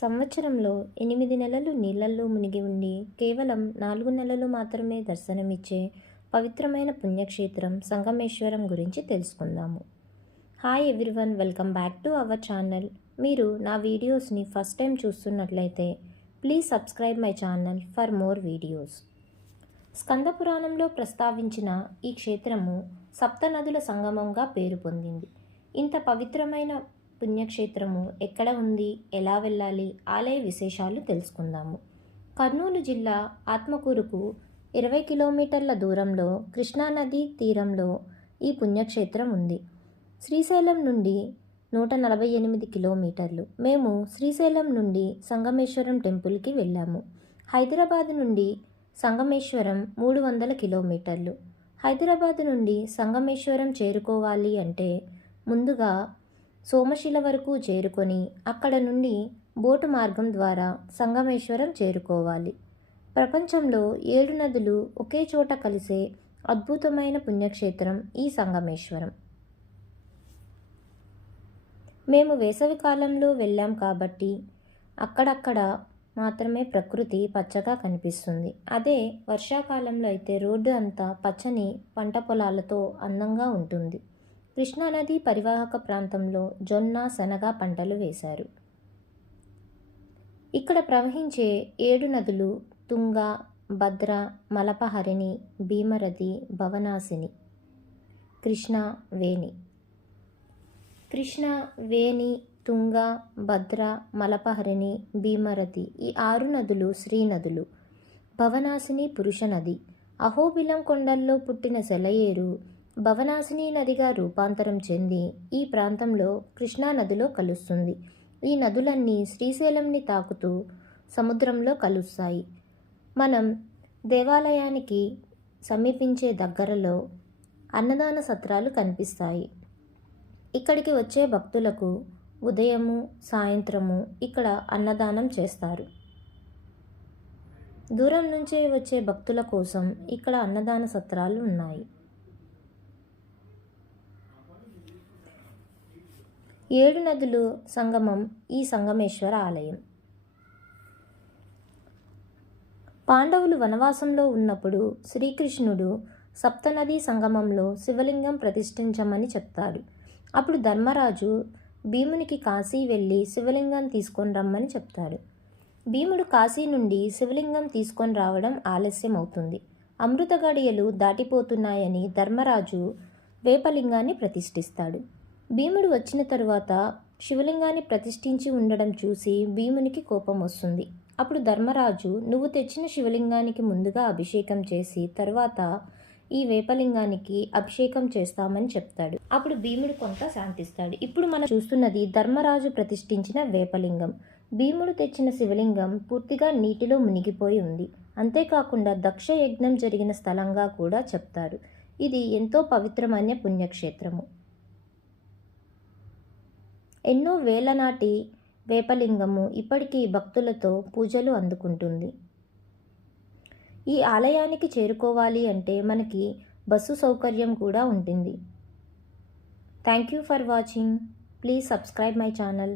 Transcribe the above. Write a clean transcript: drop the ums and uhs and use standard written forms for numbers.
సంవత్సరంలో 8 నెలలు నీళ్లలో మునిగి ఉండి కేవలం 4 నెలలు మాత్రమే దర్శనమిచ్చే పవిత్రమైన పుణ్యక్షేత్రం సంగమేశ్వరం గురించి తెలుసుకుందాము. Hi everyone, welcome back to our channel. మీరు నా వీడియోస్ని ఫస్ట్ టైం చూస్తున్నట్లయితే please subscribe my channel for more videos. Skanda పురాణంలో ప్రస్తావించిన ఈ క్షేత్రము సప్తనదుల సంగమంగా పేరు పొందింది. ఇంత పవిత్రమైన పుణ్యక్షేత్రము ఎక్కడ ఉంది, ఎలా వెళ్ళాలి, ఆలయ విశేషాలు తెలుసుకుందాము. కర్నూలు జిల్లా ఆత్మకూరుకు 20 కిలోమీటర్ల దూరంలో కృష్ణానది తీరంలో ఈ పుణ్యక్షేత్రం ఉంది. శ్రీశైలం నుండి 148 కిలోమీటర్లు. మేము శ్రీశైలం నుండి సంగమేశ్వరం టెంపుల్కి వెళ్ళాము. హైదరాబాద్ నుండి సంగమేశ్వరం 300 కిలోమీటర్లు. హైదరాబాద్ నుండి సంగమేశ్వరం చేరుకోవాలి అంటే ముందుగా సోమశిల వరకు చేరుకొని అక్కడ నుండి బోటు మార్గం ద్వారా సంగమేశ్వరం చేరుకోవాలి. ప్రపంచంలో 7 నదులు ఒకే చోట కలిసే అద్భుతమైన పుణ్యక్షేత్రం ఈ సంగమేశ్వరం. మేము వేసవి కాలంలో వెళ్ళాం కాబట్టి అక్కడక్కడ మాత్రమే ప్రకృతి పచ్చగా కనిపిస్తుంది. అదే వర్షాకాలంలో అయితే రోడ్డు అంతా పచ్చని పంట పొలాలతో అందంగా ఉంటుంది. కృష్ణానది పరివాహక ప్రాంతంలో జొన్న, శనగ పంటలు వేశారు. ఇక్కడ ప్రవహించే 7 నదులు తుంగ, భద్ర, మలపహరిణి, భీమరథి, భవనాశిని, కృష్ణ, వేణి. కృష్ణ, వేణి, తుంగ, భద్ర, మలపహరిణి, భీమరథి ఈ 6 నదులు శ్రీ నదులు. భవనాశిని పురుష నది. అహోబిలం కొండల్లో పుట్టిన సెలయేరు భవనాశిని నదిగా రూపాంతరం చెంది ఈ ప్రాంతంలో కృష్ణా నదిలో కలుస్తుంది. ఈ నదులన్నీ శ్రీశైలంని తాకుతూ సముద్రంలో కలుస్తాయి. మనం దేవాలయానికి సమీపించే దగ్గరలో అన్నదాన సత్రాలు కనిపిస్తాయి. ఇక్కడికి వచ్చే భక్తులకు ఉదయము, సాయంత్రము ఇక్కడ అన్నదానం చేస్తారు. దూరం నుంచే వచ్చే భక్తుల కోసం ఇక్కడ అన్నదాన సత్రాలు ఉన్నాయి. 7 నదులు సంగమం ఈ సంగమేశ్వర ఆలయం. పాండవులు వనవాసంలో ఉన్నప్పుడు శ్రీకృష్ణుడు సప్తనదీ సంగమంలో శివలింగం ప్రతిష్ఠించమని చెప్తాడు. అప్పుడు ధర్మరాజు భీమునికి కాశీ వెళ్ళి శివలింగం తీసుకొని రమ్మని చెప్తాడు. భీముడు కాశీ నుండి శివలింగం తీసుకొని రావడం ఆలస్యం అవుతుంది. అమృత గడియలు దాటిపోతున్నాయని ధర్మరాజు వేపలింగాన్ని ప్రతిష్ఠిస్తాడు. భీముడు వచ్చిన తరువాత శివలింగాన్ని ప్రతిష్ఠించి ఉండడం చూసి భీమునికి కోపం వస్తుంది. అప్పుడు ధర్మరాజు, నువ్వు తెచ్చిన శివలింగానికి ముందుగా అభిషేకం చేసి తర్వాత ఈ వేపలింగానికి అభిషేకం చేస్తామని చెప్తాడు. అప్పుడు భీముడు కొంత శాంతిస్తాడు. ఇప్పుడు మనం చూస్తున్నది ధర్మరాజు ప్రతిష్ఠించిన వేపలింగం. భీముడు తెచ్చిన శివలింగం పూర్తిగా నీటిలో మునిగిపోయి ఉంది. అంతేకాకుండా దక్ష యజ్ఞం జరిగిన స్థలంగా కూడా చెప్తారు. ఇది ఎంతో పవిత్రమైన పుణ్యక్షేత్రము. ఎన్నో వేల నాటి వేపలింగము ఇప్పటికీ భక్తులతో పూజలు అందుకుంటుంది. ఈ ఆలయానికి చేరుకోవాలి అంటే మనకి బస్సు సౌకర్యం కూడా ఉంటుంది. Thank you for watching. Please subscribe my channel.